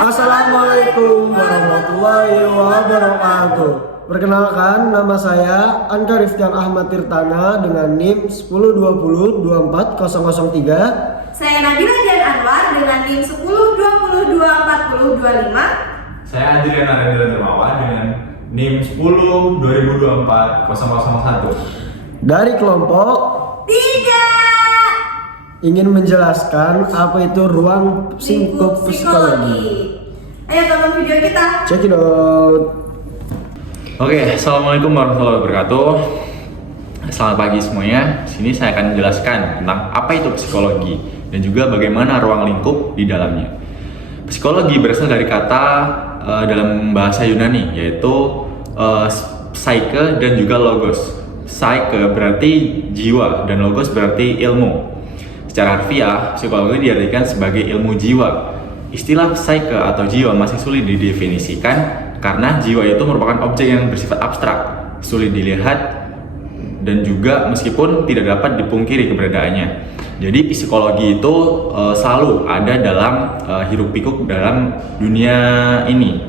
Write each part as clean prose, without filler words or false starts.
Assalamualaikum warahmatullahi wabarakatuh. Perkenalkan, nama saya Anka Riftian Ahmad Tirtana dengan NIM 1020240003. Saya Nabila Dian Anwar dengan NIM 1020240025. Saya Adrian Arendra Dermawan dengan NIM 1020240001. Dari kelompok 3. ingin menjelaskan apa itu ruang lingkup psikologi. Ayo tonton video kita. Check it out. Oke, assalamualaikum warahmatullahi wabarakatuh. Selamat pagi semuanya. Sini saya akan menjelaskan tentang apa itu psikologi dan juga bagaimana ruang lingkup di dalamnya. Psikologi berasal dari kata dalam bahasa Yunani yaitu psyche dan juga logos. Psyche berarti jiwa dan logos berarti ilmu. Secara harfiah, psikologi diartikan sebagai ilmu jiwa. Istilah psyche atau jiwa masih sulit didefinisikan karena jiwa itu merupakan objek yang bersifat abstrak, sulit dilihat dan juga meskipun tidak dapat dipungkiri keberadaannya. Jadi psikologi itu selalu ada dalam hiruk pikuk dalam dunia ini.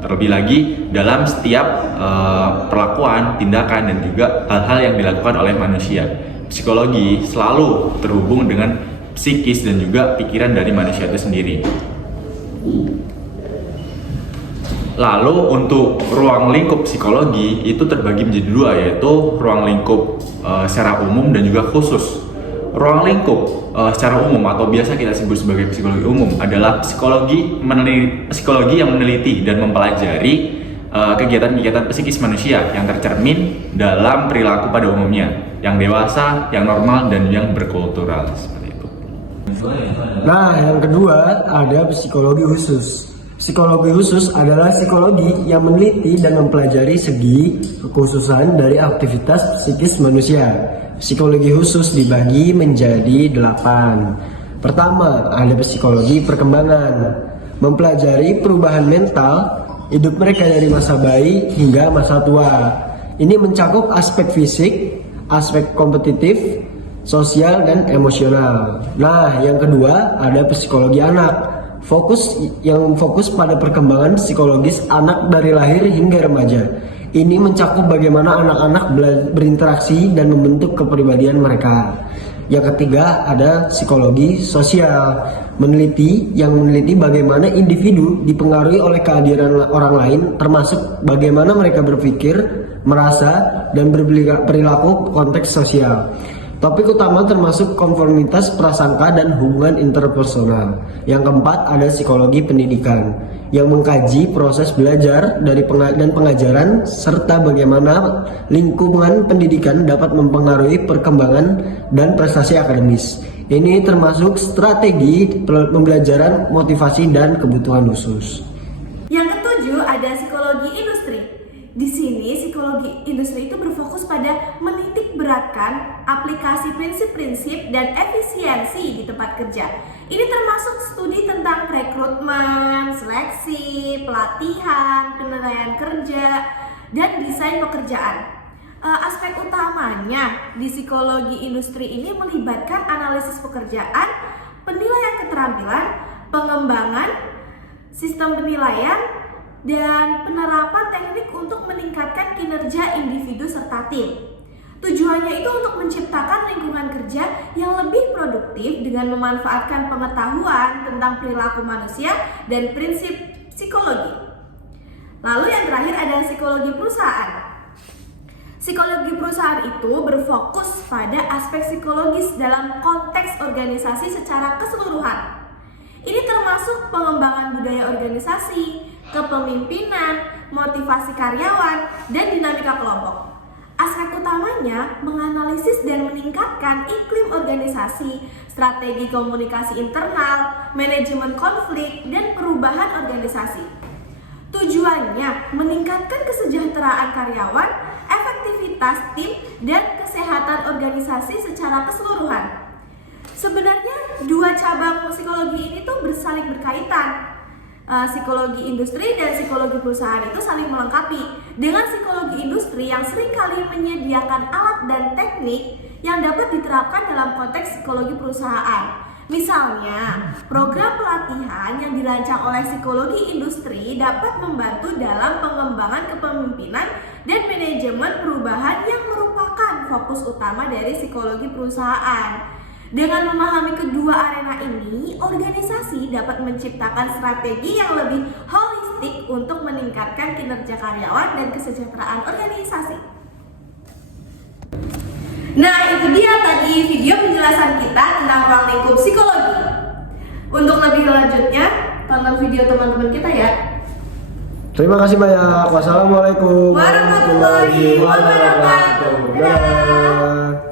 Terlebih lagi dalam setiap perlakuan, tindakan dan juga hal-hal yang dilakukan oleh manusia. Psikologi selalu terhubung dengan psikis dan juga pikiran dari manusia itu sendiri. Lalu untuk ruang lingkup psikologi itu terbagi menjadi dua, yaitu ruang lingkup secara umum dan juga khusus. Ruang lingkup secara umum atau biasa kita sebut sebagai psikologi umum adalah psikologi yang meneliti dan mempelajari kegiatan-kegiatan psikis manusia yang tercermin dalam perilaku pada umumnya, yang dewasa, yang normal, dan yang berkultural seperti itu. Nah, yang kedua ada psikologi khusus. Psikologi khusus adalah psikologi yang meneliti dan mempelajari segi kekhususan dari aktivitas psikis manusia. Psikologi khusus dibagi menjadi 8. Pertama, ada psikologi perkembangan, mempelajari perubahan mental hidup mereka dari masa bayi hingga masa tua. Ini mencakup aspek fisik, aspek kompetitif, sosial, dan emosional. Nah, yang kedua ada psikologi anak, fokus pada perkembangan psikologis anak dari lahir hingga remaja. Ini mencakup bagaimana anak-anak berinteraksi dan membentuk kepribadian mereka. Yang ketiga ada psikologi sosial, yang meneliti bagaimana individu dipengaruhi oleh kehadiran orang lain, termasuk bagaimana mereka berpikir, merasa, dan berperilaku konteks sosial. Topik utama termasuk konformitas, prasangka, dan hubungan interpersonal. Yang keempat ada psikologi pendidikan, yang mengkaji proses belajar dan pengajaran serta bagaimana lingkungan pendidikan dapat mempengaruhi perkembangan dan prestasi akademis. Ini termasuk strategi pembelajaran, motivasi, dan kebutuhan khusus. Yang ketujuh ada psikologi industri. Di sini psikologi industri itu berfokus pada menitik beratkan aplikasi prinsip-prinsip dan efisiensi di tempat kerja. Ini termasuk studi tentang rekrutmen, seleksi, pelatihan, penilaian kerja, dan desain pekerjaan. Aspek utamanya di psikologi industri ini melibatkan analisis pekerjaan, penilaian keterampilan, pengembangan, sistem penilaian, dan penerapan teknik untuk meningkatkan kinerja individu serta tim. Tujuannya itu untuk menciptakan lingkungan kerja yang lebih produktif dengan memanfaatkan pengetahuan tentang perilaku manusia dan prinsip psikologi. Lalu yang terakhir ada psikologi perusahaan. Psikologi perusahaan itu berfokus pada aspek psikologis dalam konteks organisasi secara keseluruhan. Ini termasuk pengembangan budaya organisasi, kepemimpinan, motivasi karyawan, dan dinamika kelompok. Aspek utamanya menganalisis dan meningkatkan iklim organisasi, strategi komunikasi internal, manajemen konflik, dan perubahan organisasi. Tujuannya meningkatkan kesejahteraan karyawan, efektivitas tim, dan kesehatan organisasi secara keseluruhan. Sebenarnya dua cabang psikologi ini tuh saling berkaitan. Psikologi industri dan psikologi perusahaan itu saling melengkapi. Dengan psikologi industri yang seringkali menyediakan alat dan teknik yang dapat diterapkan dalam konteks psikologi perusahaan. Misalnya, program pelatihan yang dirancang oleh psikologi industri dapat membantu dalam pengembangan kepemimpinan dan manajemen perubahan yang merupakan fokus utama dari psikologi perusahaan. Dengan memahami kedua arena ini, organisasi dapat menciptakan strategi yang lebih holistik untuk meningkatkan kinerja karyawan dan kesejahteraan organisasi. Nah, itu dia tadi video penjelasan kita tentang ruang lingkup psikologi. Untuk lebih lanjutnya, tonton video teman-teman kita ya. Terima kasih banyak. Wassalamualaikum Warahmatullahi wabarakatuh. Dadah.